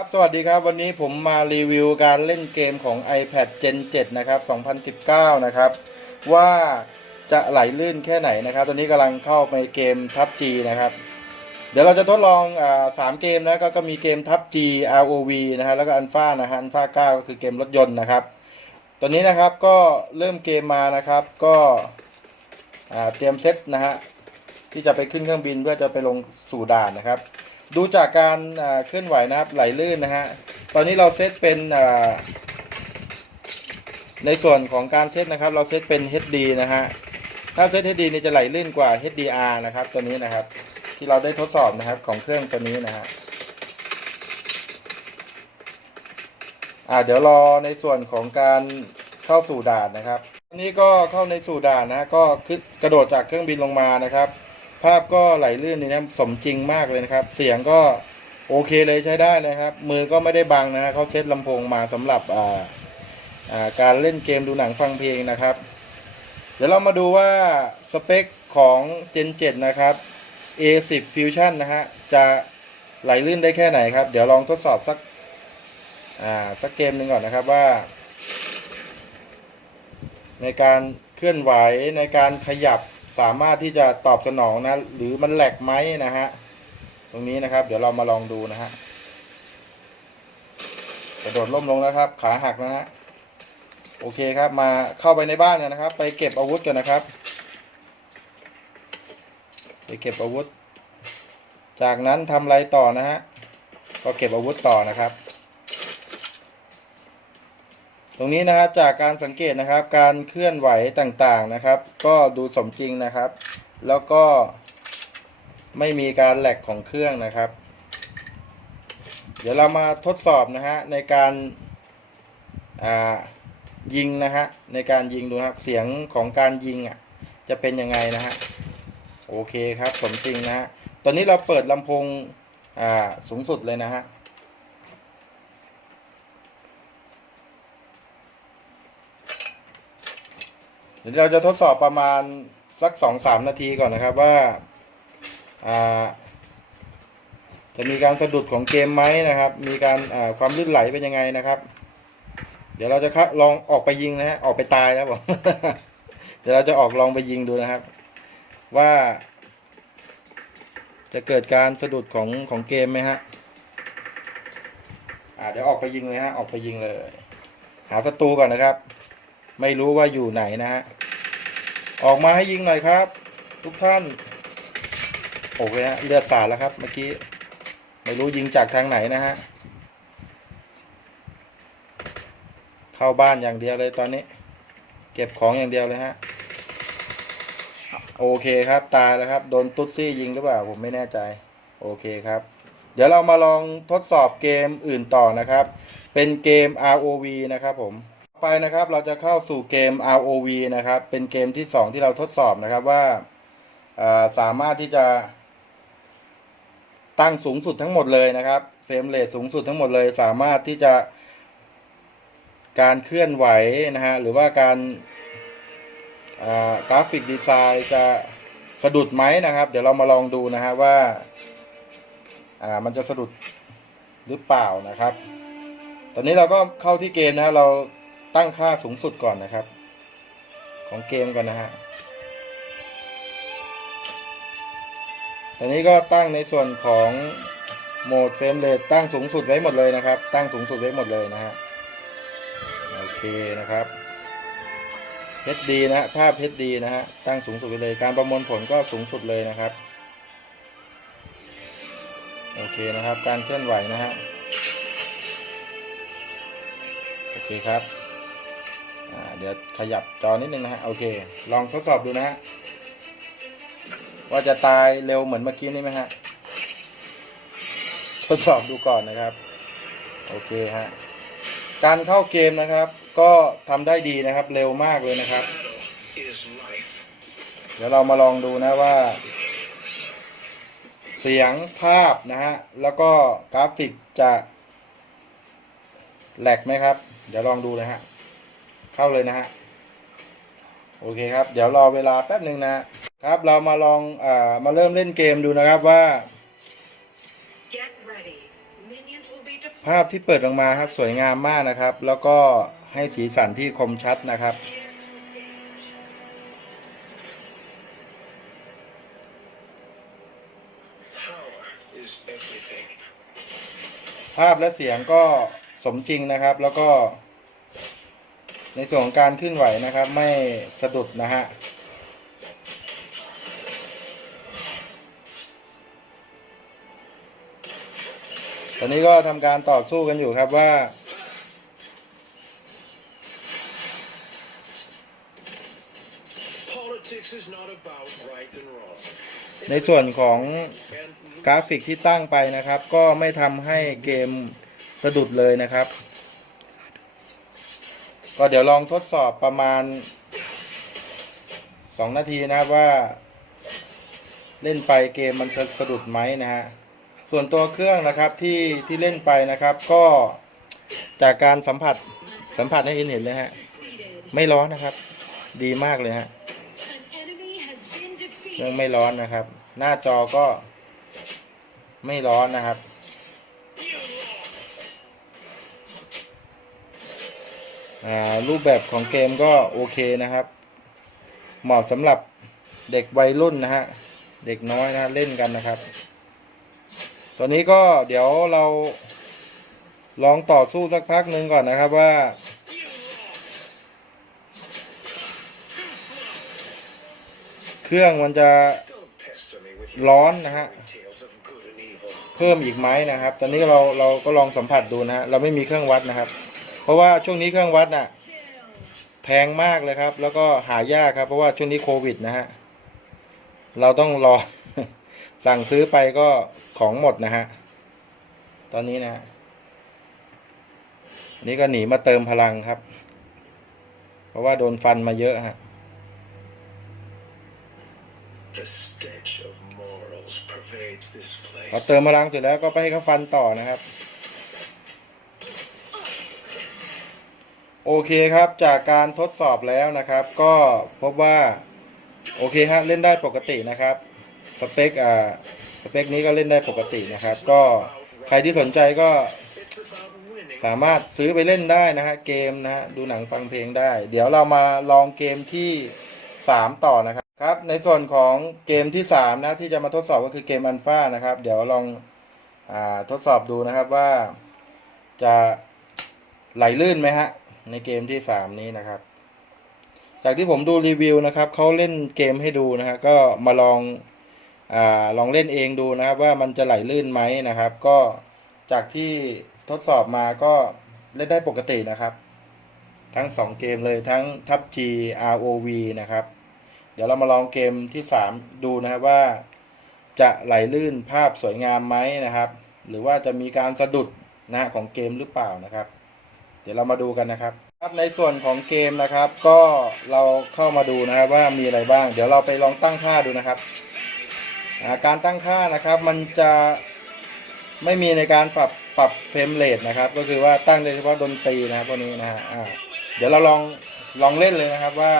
ครับสวัสดีครับ วันนี้ผมมารีวิวการเล่นเกมของ iPad Gen 7 นะครับ 2019 นะครับ ว่าจะไหลลื่นแค่ไหนนะครับ ตอนนี้กำลังเข้าไปเกม PUBG นะครับ เดี๋ยวเราจะทดลองอสามเกมนะก็ก็มีเกม PUBG ROV นะฮะแล้วก็ Alpha นะฮะ Alpha 9ก็คือเกมรถยนต์นะครับ ตอนนี้นะครับก็เริ่มเกมมานะครับ ก็เตรียมเซตนะฮะที่จะไปขึ้นเครื่องบินเพื่อจะไปลงสู่ด่านนะครับ ดูจากการเคลื่อนไหวนะครับไหลลื่นนะฮะ ตอนนี้เราเซตเป็นในส่วนของการเซตนะครับ เราเซตเป็น HD นะฮะ ถ้าเซต HD นี่จะไหลลื่นกว่า HDR นะครับ ตัวนี้นะครับ ที่เราได้ทดสอบนะครับของเครื่องตัวนี้นะฮะอ่าเดี๋ยวรอในส่วนของการเข้าสู่ด่านนะครับ อันนี้ก็เข้าในสู่ด่านนะ ก็กระโดดจากเครื่องบินลงมานะครับ ภาพก็ไหลลื่นนี่นะสมจริงมากเลยนะครับ เสียงก็โอเคเลยใช้ได้นะครับ มือก็ไม่ได้บังนะฮะเขาเซตลำโพงมาสำหรับอ่าอ่าการเล่นเกมดูหนังฟังเพลงนะครับ เดี๋ยวเรามาดูว่าสเปคของ Gen 7 นะครับ A10 Fusion นะฮะ จะไหลลื่นได้แค่ไหนครับ เดี๋ยวลองทดสอบสัก อ่า สักเกมหนึ่งก่อนนะครับว่า ในการเคลื่อนไหวในการขยับ สามารถที่จะตอบสนองนะ หรือมันแหลกไหมนะฮะ ตรงนี้นะครับ เดี๋ยวเรามาลองดูนะฮะกระโดดล่มลงแล้วครับ ขาหักนะฮะ โอเคครับ มาเข้าไปในบ้านกันนะครับ ไปเก็บอาวุธกันนะครับ ไปเก็บอาวุธ จากนั้นทำอะไรต่อนะฮะ ก็เก็บอาวุธต่อนะครับ ตรงนี้นะฮะจากการสังเกตนะครับการเคลื่อนไหวต่างๆนะครับ ก็ดูสมจริงนะครับ แล้วก็ไม่มีการแหลกของเครื่องนะครับ เดี๋ยวเรามาทดสอบนะฮะในการยิงนะฮะในการยิงดูครับเสียงของการยิงอะจะเป็นยังไงนะฮะโอเคครับสมจริงนะฮะตอนนี้เราเปิดลำโพงสูงสุดเลยนะฮะ เดี๋ยวเราจะทดสอบประมาณสักสองสามนาทีก่อนนะครับว่าาจะมีการสะดุดของเกมไหมนะครับ มีการความลื่นไหลเป็นยังไงนะครับ เดี๋ยวเราจะครับลองออกไปยิงนะฮะออกไปตายนะครับผมเดี๋ยวเราจะออกลองไปยิงดูนะครับ ว่า จะเกิดการสะดุดของของเกมไหมฮะอ่าเดี๋ยวออกไปยิงเลยฮะออกไปยิงเลย หาศัตรูก่อนนะครับ ไม่รู้ว่าอยู่ไหนนะฮะ ออกมาให้ยิงหน่อยครับ ทุกท่าน โอเคฮะเลือดสาดแล้วครับ เมื่อกี้ ไม่รู้ยิงจากทางไหนนะฮะ เข้าบ้านอย่างเดียวเลยตอนนี้ เก็บของอย่างเดียวเลยฮะ โอเคครับตายแล้วครับ โดนตุ๊ดซี่ยิงหรือเปล่าผมไม่แน่ใจ โอเคครับ เดี๋ยวเรามาลองทดสอบเกมอื่นต่อนะครับ เป็นเกม ROV นะครับผม ไปนะครับเราจะเข้าสู่เกม ROV นะครับ เป็นเกมที่ 2 ที่เราทดสอบนะครับว่าาสามารถที่จะ ตั้งสูงสุดทั้งหมดเลยนะครับเฟรมเรทสูงสุดทั้งหมดเลย สามารถที่จะการเคลื่อนไหวนะฮะหรือว่าการอ่ากราฟิกดีไซน์จะสะดุดไหมนะครับ เดี๋ยวเรามาลองดูนะฮะว่าามันจะสะดุดหรือเปล่านะครับ ตอนนี้เราก็เข้าที่เกมนะฮะเรา ตั้งค่าสูงสุดก่อนนะครับ ของเกมก่อนนะฮะตอนนี้ก็ตั้งในส่วนของโหมดเฟรมเรทตั้งสูงสุดไว้หมดเลยนะครับ ตั้งสูงสุดไว้หมดเลยนะฮะโอเคนะครับ HD นะฮะภาพ HD นะฮะตั้งสูงสุดไปเลยการประมวลผลก็สูงสุดเลยนะครับโอเคนะครับการเคลื่อนไหวนะฮะโอเคครับ เดี๋ยวขยับจอนิดนึงนะฮะ โอเค ลองทดสอบดูนะฮะ ว่าจะตายเร็วเหมือนเมื่อกี้นี่ไหมฮะ ทดสอบดูก่อนนะครับ โอเคฮะ การเข้าเกมนะครับ ก็ทำได้ดีนะครับ เร็วมากเลยนะครับ เดี๋ยวเรามาลองดูนะว่า เสียงภาพนะฮะ แล้วก็กราฟิกจะแหลกไหมครับ เดี๋ยวลองดูนะฮะ เข้าเลยนะฮะโอเคครับ เดี๋ยวรอเวลาแป๊บหนึ่งนะฮะครับ เรามาลองอ่ามาเริ่มเล่นเกมดูนะครับว่า Get ready. Minions will be deployed. ภาพที่เปิดออกมาครับสวยงามมากนะครับ แล้วก็ให้สีสันที่คมชัดนะครับ Power is everything. ภาพและเสียงก็สมจริงนะครับ แล้วก็ ในส่วนของการเคลื่อนไหวนะครับ ไม่สะดุดนะฮะตอนนี้ก็ทำการต่อสู้กันอยู่ครับว่า Politics is not about right and wrong. ในส่วนของ And กราฟิกที่ตั้งไปนะครับ ก็ไม่ทำให้เกมสะดุดเลยนะครับ ก็เดี๋ยวลองทดสอบประมาณ2นาทีนะครับว่า เล่นไปเกมมันจะสะดุดไหมนะฮะส่วนตัวเครื่องนะครับที่ที่เล่นไปนะครับ ก็จากการสัมผัสสัมผัสให้เห็นเห็นเลยฮะไม่ร้อนนะครับ ดีมากเลยฮะ An enemy has been เครื่องไม่ร้อนนะครับ หน้าจอก็ไม่ร้อนนะครับ รูปแบบของเกมก็โอเคนะครับ เหมาะสำหรับเด็กวัยรุ่นนะฮะ เด็กน้อยนะฮะเล่นกันนะครับตัวนี้ก็เดี๋ยวเราลองต่อสู้สักพักหนึ่งก่อนนะครับว่า เครื่องมันจะร้อนนะฮะเพิ่มอีกไหมนะครับ ตอนนี้เราเราก็ลองสัมผัสดูนะฮะเราไม่มีเครื่องวัดนะครับ ราะว่าช่วงนี้เครื่องวัดน่ะ แพงมากเลยครับ แล้วก็หายากครับ เพราะว่าช่วงนี้โควิดนะฮะ เราต้องรอ สั่งซื้อไปก็ของหมดนะฮะ ตอนนี้นะฮะนี่ก็หนีมาเติมพลังครับ เพราะว่าโดนฟันมาเยอะฮะ The stench of morals pervades this พอ place. เติมพลังเสร็จแล้วก็ไปให้เขาฟันต่อนะครับ โอเคครับจากการทดสอบแล้วนะครับ ก็พบว่าโอเคฮะเล่นได้ปกตินะครับสเปคอ่าสเปคนี้ก็เล่นได้ปกตินะครับ ก็ใครที่สนใจก็สามารถซื้อไปเล่นได้นะฮะเกมนะฮะดูหนังฟังเพลงได้ เดี๋ยวเรามาลองเกมที่สามต่อนะครับครับ ในส่วนของเกมที่สามนะที่จะมาทดสอบก็คือเกมอันฟ้านะครับ เดี๋ยวลองอ่าทดสอบดูนะครับว่าจะไหลลื่นไหมฮะ ในเกมที่สามนี้นะครับ จากที่ผมดูรีวิวนะครับเขาเล่นเกมให้ดูนะฮะก็มาลองอลองเล่นเองดูนะครับ ว่ามันจะไหลลื่นไหมนะครับ ก็จากที่ทดสอบมาก็เล่นได้ปกตินะครับ ทั้งสองเกมเลยทั้งทับ G ROV นะครับ เดี๋ยวเรามาลองเกมที่สามดูนะครับว่า จะไหลลื่นภาพสวยงามไหมนะครับ หรือว่าจะมีการสะดุดนะของเกมหรือเปล่านะครับ เดี๋ยวเรามาดูกันนะครับครับในส่วนของเกมนะครับ ก็เราเข้ามาดูนะครับว่ามีอะไรบ้าง เดี๋ยวเราไปลองตั้งค่าดูนะครับาการตั้งค่านะครับมันจะไม่มีในการปรับปรับเฟรมเรทนะครับ ก็คือว่าตั้งโดยเฉพาะดนตรีนะครับพวกนี้นะฮะเดี๋ยวเราลองลองเล่นเลยนะครับว่า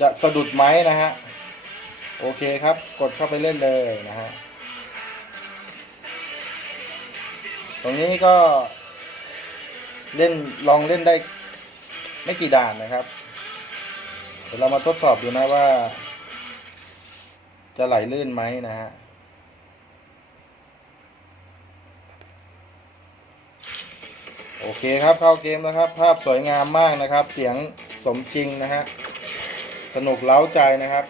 จะสะดุดไหมนะฮะโอเคครับ กดเข้าไปเล่นเลยนะฮะตรงนี้ก็ เล่นลองเล่นได้ไม่กี่ด่านนะครับ เดี๋ยวเรามาทดสอบดูนะว่า จะไหลลื่นไหมนะฮะโอเคครับเข้าเกมแล้วครับ ภาพสวยงามมากนะครับ เสียงสมจริงนะฮะสนุกเล้าใจนะครับ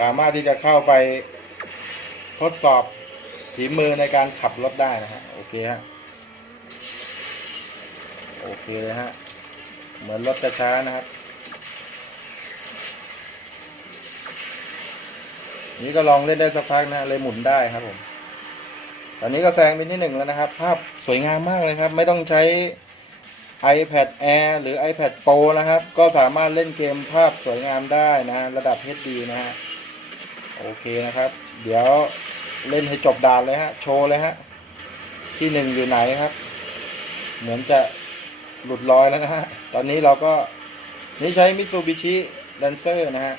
สามารถที่จะเข้าไปทดสอบฝีมือในการขับรถได้นะฮะโอเคฮะ โอเคเลยฮะ เหมือนรถกระช้านะครับ นี่ก็ลองเล่นได้สักพักนะเลยหมุนได้ครับผมตอนนี้ก็แซงเป็นที่หนึ่งแล้วนะครับ ภาพสวยงามมากเลยครับ ไม่ต้องใช้ iPad Air หรือ iPad Pro นะครับ ก็สามารถเล่นเกมภาพสวยงามได้นะ ระดับ HD นะฮะ โอเคนะครับ เดี๋ยวเล่นให้จบด่านเลยฮะ โชว์เลยฮะ ที่หนึ่งอยู่ไหนครับ เหมือนจะ หลุดลอยแล้วนะฮะ ตอนนี้เราก็นี่ใช้ Mitsubishi Lancer นะฮะ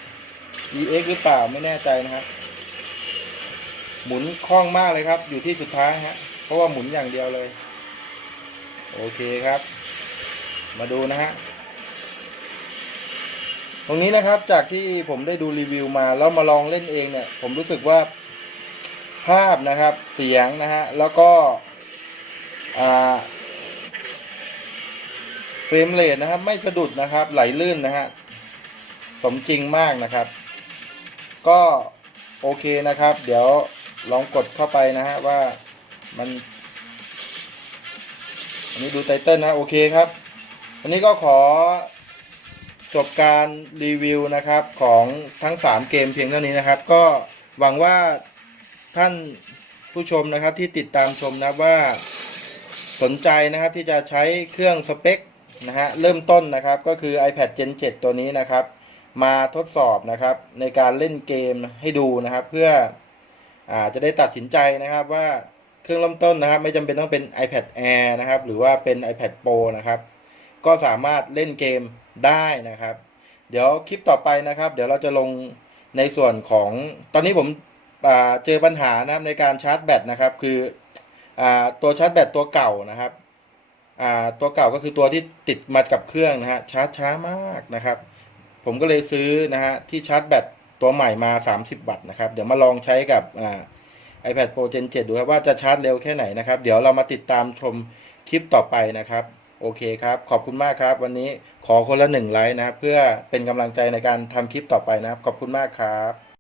EX หรือเปล่าไม่แน่ใจนะครับ หมุนคล่องมากเลยครับ อยู่ที่สุดท้ายฮะ เพราะว่าหมุนอย่างเดียวเลย โอเคครับ มาดูนะฮะ ตรงนี้นะครับจากที่ผมได้ดูรีวิวมาแล้วมาลองเล่นเองเนี่ย ผมรู้สึกว่าภาพนะครับ เสียงนะฮะ แล้วก็อ่า เฟรมเรทนะครับ ไม่สะดุดนะครับ ไหลลื่นนะฮะสมจริงมากนะครับ ก็โอเคนะครับ เดี๋ยวลองกดเข้าไปนะฮะว่ามัน อันนี้ดูไตเติลนะโอเคครับ อันนี้ก็ขอจบการรีวิวนะครับของทั้ง 3 เกมเพียงเท่านี้นะครับ ก็หวังว่าท่านผู้ชมนะครับที่ติดตามชมนะว่าสนใจนะครับที่จะใช้เครื่องสเปค นะฮะเริ่มต้นนะครับก็คือ iPad Gen 7 ตัวนี้นะครับ มาทดสอบนะครับในการเล่นเกมให้ดูนะครับ เพื่ออจะได้ตัดสินใจนะครับว่าเครื่องเริ่มต้นนะครับ ไม่จำเป็นต้องเป็น iPad Air นะครับ หรือว่าเป็น iPad Pro นะครับ ก็สามารถเล่นเกมได้นะครับ เดี๋ยวคลิปต่อไปนะครับ เดี๋ยวเราจะลงในส่วนของตอนนี้ผมเจอปัญหานะครับในการชาร์จแบตนะครับ คืออตัวชาร์จแบตตัวเก่านะครับ ตัวเก่าก็คือตัวที่ติดมากับเครื่องนะฮะชาร์จช้ามากนะครับ ผมก็เลยซื้อนะฮะที่ชาร์จแบตตัวใหม่มา 30 วัตต์นะครับ เดี๋ยวมาลองใช้กับอ่า iPad Pro Gen 7 ดูครับว่าจะชาร์จเร็วแค่ไหนนะครับ เดี๋ยวเรามาติดตามชมคลิปต่อไปนะครับ โอเคครับ ขอบคุณมากครับ วันนี้ขอคนละหนึ่งไลค์นะครับ เพื่อเป็นกำลังใจในการทำคลิปต่อไปนะครับ ขอบคุณมากครับ